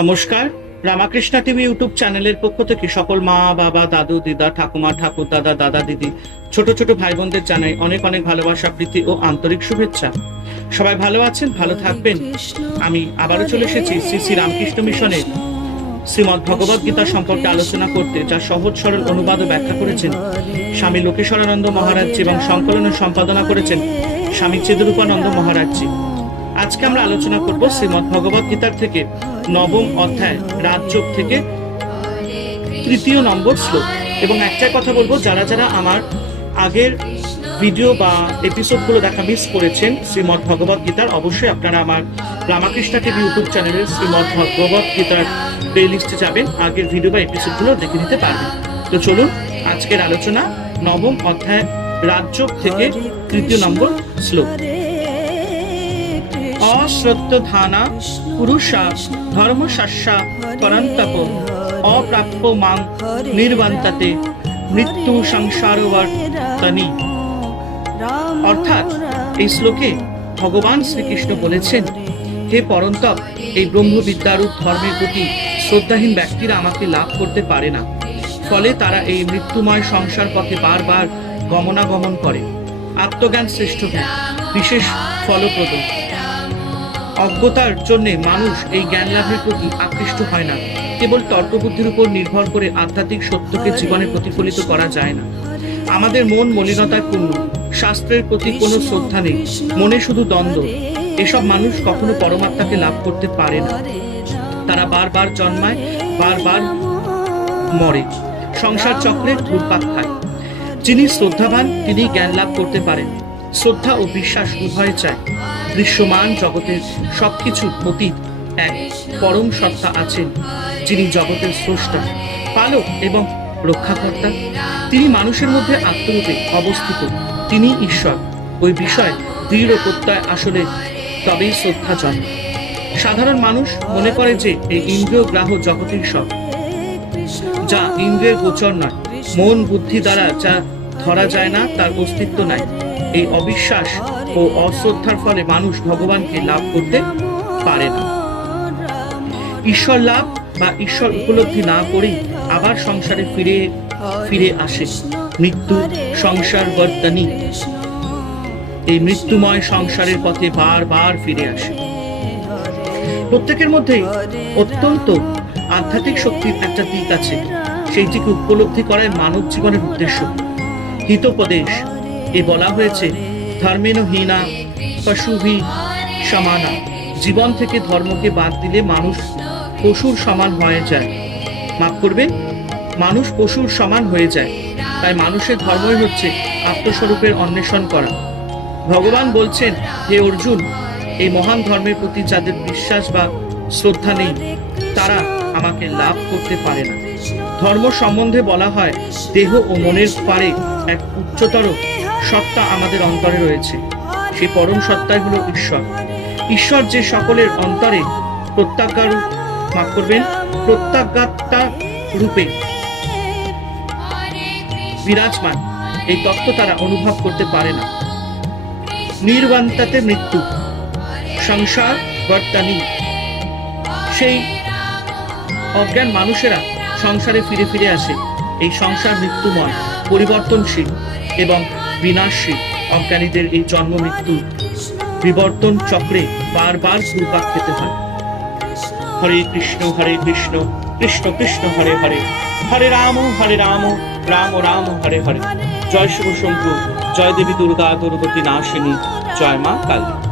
নমস্কার। Ramakrishna TV YouTube চ্যানেলের পক্ষ থেকে সকল মা, বাবা, দাদু, দিদা, ঠাকুমা, ঠাকুর, দাদা দাদা, দিদি, ছোট ছোট ভাই বোনদের জানাই অনেক অনেক ভালোবাসা, প্রীতি ও আন্তরিক শুভেচ্ছা। সবাই ভালো আছেন? ভালো থাকবেন? আমি আবারও চলে এসেছি শ্রী শ্রী রামকৃষ্ণ মিশনের শ্রীমদ ভগবদ গীতা সম্পর্কে আলোচনা করতে যা সহজ, সরল অনুবাদ ও ব্যাখ্যা করেছেন স্বামী লোকেশ্বরানন্দ মহারাজজি এবং সংকলন সম্পাদনা করেছেন স্বামী চেদুরূপানন্দ মহারাজজি। আজকে আমরা আলোচনা করব শ্রীমদ ভগবদ গীতার থেকে নবম অধ্যায়, রাজযোগ থেকে তৃতীয় নম্বর শ্লোক। এবং একটা কথা বলব, যারা যারা আমার আগের ভিডিও বা এপিসোডগুলো দেখা মিস করেছেন শ্রীমদ ভগবত গীতার, অবশ্যই আপনারা আমার রামাকৃষ্ণ টিভি ইউটিউব চ্যানেলে শ্রীমদ ভগবত গীতার প্লে লিস্টে যাবেন, আগের ভিডিও বা এপিসোডগুলো দেখে নিতে পারবেন। তো চলুন, আজকের আলোচনা নবম অধ্যায়, রাজযোগ থেকে তৃতীয় নম্বর শ্লোক। অশ্রদ্ধধানা পুরুষা, ধর্মশাস্যা, পরন্তপ, অপ্রাপ্য মাং নির্বান্তাতে, মৃত্যু সংসারবর্তনী। অর্থাৎ এই শ্লোকে ভগবান শ্রীকৃষ্ণ বলেছেন, হে পরন্তপ, এই ব্রহ্মবিদ্যারূপ ধর্মের প্রতি শ্রদ্ধাহীন ব্যক্তিরা আমাকে লাভ করতে পারে না। ফলে তারা এই মৃত্যুময় সংসার পথে বারবার গমনাগমন করে। আত্মজ্ঞান শ্রেষ্ঠ জ্ঞান, বিশেষ ফলপ্রদ অজ্ঞতার জন্য মানুষ এই জ্ঞান লাভের প্রতি আকৃষ্ট হয় না। কেবল তর্কবুদ্ধির উপর নির্ভর করে আধ্যাত্মিক সত্যকে জীবনে প্রতিফলিত করা যায় না। আমাদের মন মলিনতায় পূর্ণ। শাস্ত্রের প্রতি কোনো শ্রদ্ধা নেই। মনে শুধু দ্বন্দ্ব। এসব মানুষ কখনো পরমাত্মাকে লাভ করতে পারে না। তারা বারবার জন্মায়, বারবার মরে। সংসার চক্রে ঘুরপাক খায়। যিনি শ্রদ্ধাবান তিনি জ্ঞান লাভ করতে পারেন। শ্রদ্ধা ও বিশ্বাস উভয় চায়। দৃশ্যমান জগতের সবকিছু অতীত এক পরম সত্তা আছেন, যিনি জগতের স্রষ্টা, পালক এবং রক্ষাকর্তা। তিনি মানুষের মধ্যে আত্মরূপে অবস্থিত। তিনি ঈশ্বর। ওই বিষয় দৃঢ় প্রত্যয় আসলে তবেই শ্রদ্ধা জন্ম। সাধারণ মানুষ মনে করে যে এই ইন্দ্রিয় গ্রাহ জগতের সব, যা ইন্দ্রিয়ের গোচর নয়। মন বুদ্ধি দ্বারা যা ধরা যায় না, তার অস্তিত্ব নাই। এই অবিশ্বাস ও অশ্রদ্ধার ফলে মানুষ ভগবানকে লাভ করতে পারে না। ঈশ্বর লাভ বা ঈশ্বর উপলব্ধি না করেই আবার সংসারে ফিরে ফিরে আসে। মৃত্যু, সংসার বর্তনী এই মৃত্যুময় সংসারের পথে বারবার ফিরে আসে। প্রত্যেকের মধ্যেই অত্যন্ত আধ্যাত্মিক শক্তির একটা দিক আছে। সেইটিকে উপলব্ধি করায় মানব জীবনের উদ্দেশ্য। হিতোপদেশ, এ বলা হয়েছে ধর্মেন হীনা পশুভি সমানা। জীবন থেকে ধর্মকে বাদ দিলে মানুষ পশুর সমান হয়ে যায়। মাফ করবেন, মানুষ পশুর সমান হয়ে যায়। তাই মানুষের ধর্মই হচ্ছে আত্মস্বরূপের অন্বেষণ করা। ভগবান বলছেন, হে অর্জুন, এই মহান ধর্মের প্রতি যাদের বিশ্বাস বা শ্রদ্ধা নেই, তারা আমাকে লাভ করতে পারে না। ধর্ম সম্বন্ধে বলা হয়, দেহ ও মনের পারে এক উচ্চতর সত্তা আমাদের অন্তরে রয়েছে। সেই পরম সত্তাই হলো ঈশ্বর। ঈশ্বর যে সকলের অন্তরে প্রত্যাজ্ঞা রূপ মাফ করবেন, প্রত্যাজ্ঞাতা রূপে বিরাজমান। এই তত্ত্ব তারা অনুভব করতে পারে না। নির্বান্তাতে মৃত্যু, সংসার বর্তানি। সেই অজ্ঞান মানুষেরা সংসারে ফিরে ফিরে আসে। এই সংসার মৃত্যুময়। পরিবর্তনশীল এবং বিনাশশীল অজ্ঞানীদের এই জন্ম মৃত্যু বিবর্তন চক্রে বারবার ঘুরপাক খেতে হয়। হরে কৃষ্ণ হরে কৃষ্ণ কৃষ্ণ কৃষ্ণ, হরে হরে। হরে রাম হরে রাম রাম রাম, হরে হরে। জয় শিব শম্ভু, জয় দেবী দুর্গা, দুর্গতি নাশিনী, জয় মা কালী।